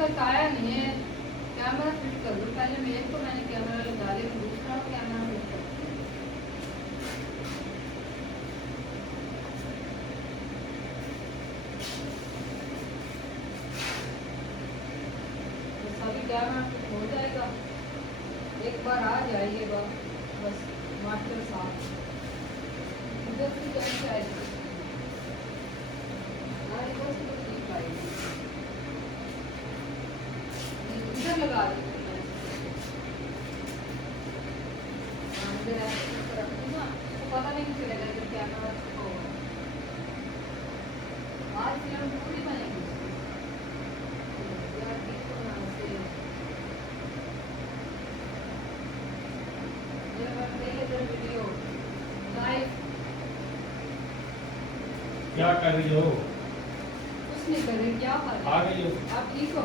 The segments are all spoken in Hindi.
तक आया नहीं है। कैमरा फिट कर दूँ पहले। मैं एक तो मैंने कैमरा लगा लिया, दूसरा कैमरा फिट कर दूँ। बस अभी कैमरा फिट हो जाएगा, एक बार आ जाइएगा बस मास्टर साहब। इधर से कैसे आएगी? इधर से तो ठीक आएगी। इधर लगा दी इधर ऐसे रख दूँगा तो पता नहीं चलेगा इधर कैमरा होगा। आज फिल्म पूरी बनेगी यार, ठीक तो ना से ये मैं पहले इधर वीडियो लाइव। क्या कर रही हो? कुछ नहीं कर रही, क्या कर रही? आ गई हो? आप ठीक हो?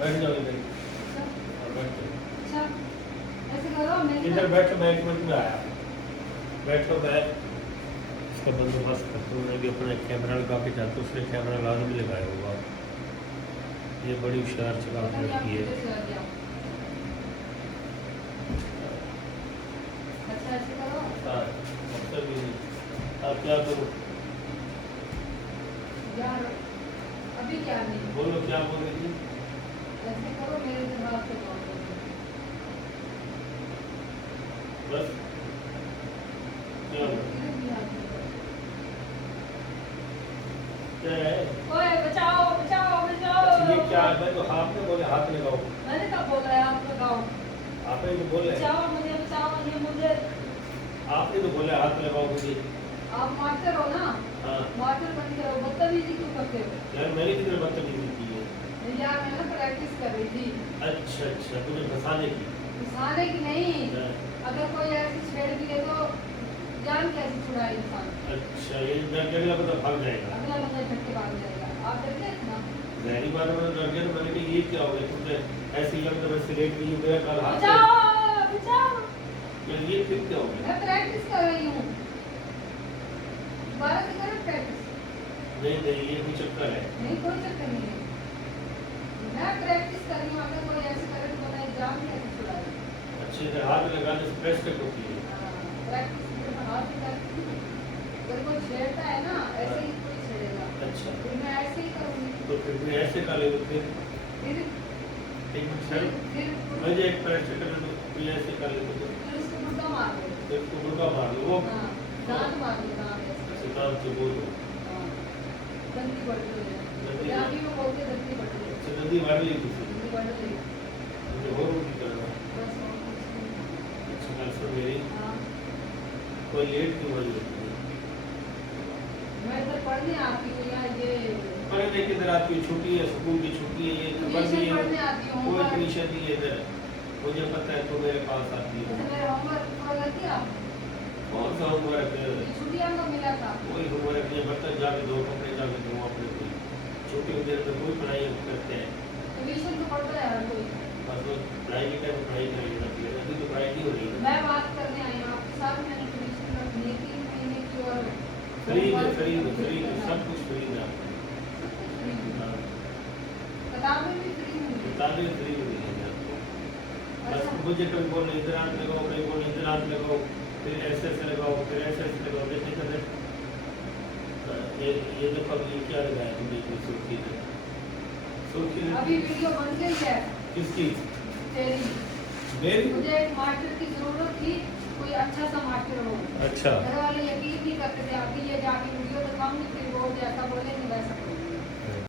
बैठ जाओ इधर। अच्छा और बैठो। अच्छा ऐसे करो, मैं इधर बैठो, मैं 1 मिनट में आया। बैठो, मैं इसका बंदोबस्त करता हूँ। मैं भी अपना कैमरा लगा के जाता हूँ, उसने कैमरा लाजमी लगाया होगा। ये बड़ी होशियार चलाक लड़की है। अच्छा ऐसे करो हाँ, मतलब भी नहीं। आप क्या करो? यार, अभी क्या नहीं बोलो, क्या बोल रही थी? ऐसे करो, मेरे दिमाग से कॉल करो। बस क्या क्या है? ओए बचाओ बचाओ बचाओ। अच्छा, ये क्या है? मैं तो आपने बोले हाथ लगाओ। मैंने कब बोला है आप लगाओ? आपने तो बोले, बचाओ मुझे, बचाओ मुझे। आपने तो बोले हाथ लगाओ मुझे। आप मास्टर हो ना, हाँ मास्टर बन के रहो। बदतमीजी क्यों करते हो? यार, मैंने किधर बदतमीजी की है? नहीं यार, मैं ना प्रैक्टिस कर रही थी। अच्छा अच्छा, मुझे फंसाने की। घुसाने की नहीं, हाँ। अगर कोई ऐसी छेड़ भी दे तो जान कैसे छुड़ाए इंसान? अच्छा, ये अगला बंदा भाग जाएगा। अगला बंदा झट के भाग जाएगा। आप डरते हैं ना? पहली बार मैंने डर गया तो मैंने कहा ये क्या हो गया? तुमने ऐसे ही लगता मैं सिलेक्ट नहीं हुआ कल हाथ से। बचाओ बचाओ। यार ये फिर क्या हो गया? मैं प्रैक्टिस कर रही हूँ, दोबारा से करो प्रैक्टिस। नहीं नहीं, ये कोई चक्कर है। नहीं कोई चक्कर नहीं है, मैं प्रैक्टिस कर रही हूँ। अगर कोई ऐसे करे तो मैं जान कैसे छुड़ाए? अच्छे से हाथ लगाने से प्रेस तक होती है। प्रैक्टिस हाथ से करती हूँ। अगर कोई छेड़ता है ना, ऐसे ही कोई छेड़ेगा, अच्छा, फिर मैं ऐसे ही करूँगी। तो फिर भी ऐसे कर ले तो फिर फिर एक मिनट सर, फिर मुझे एक प्रेस कर ले तो फिर ऐसे कर ले तो उसको मुर्गा मार दो। फिर तो मुर्गा मार लो। वो हाँ, दांत मार दो, दांत ऐसे। सिद्धांत से बोलो। हाँ, दंती बढ़ रही है। दंती- पंजाबी में बोलते दंती बढ़ रही है। अच्छा, नदी मार ली किसी दंती बढ़ रही है। मुझे और भी करना। बस और कुछ नहीं। अच्छा, कल सुन मेरी, हाँ, कोई लेट क्यों हो जाती है? मैं इधर पढ़ने आती हूँ या ये पढ़ने किधर आती है? छुट्टी है, स्कूल की छुट्टी है, ये खबर नहीं ट्यूशन पढ़ने है। आती हूँ। कोई होमवर्क, ट्यूशन नहीं है इधर। मुझे पता है तो मेरे पास आती जैसे है। मेरा होमवर्क पूरा कर दिया। कौन सा होमवर्क है? ये छुट्टियाँ को मिला था। कोई होमवर्क नहीं, बर्तन जाके दो, कपड़े जाके दो अपने कोई। छुट्टी के दिन में कोई पढ़ाई हम करते हैं। ट्यूशन तो पढ़ता है हर कोई। बस वो पढ़ाई के टाइम पढ़ाई करनी रहती है। अभी तो पढ़ाई नहीं हो रही है। मैं बात करने आई हूँ आपके साथ। मैंने ट्यूशन रखनी है 3 महीने की और फ्री में, फ्री में, फ्री में, सब कुछ फ्री में आपको। हाँ, किताबें भी फ्री में मिली। किताबें फ्री में मिलेंगी आपको। बस अच्छा, मुझे कभी बोलो इधर हाथ लगाओ, कभी बोलो इधर हाथ लगाओ, फिर ऐसे ऐसे लगाओ, फिर ऐसे ऐसे लगाओ। देखने का ये देखो अभी क्या लगाया तुमने इसमें सुर्खी में? सुर्खी में अभी वीडियो बन गई है किसकी? तेरी। मेरी? मुझे एक मास्टर की जरूरत थी, कोई अच्छा सा मास्टर हो। अच्छा, घर वाले यकीन नहीं करते थे। अभी ये जाके वीडियो दिखाऊंगी, फिर वो जैसा बोलेंगे वैसा करूंगी।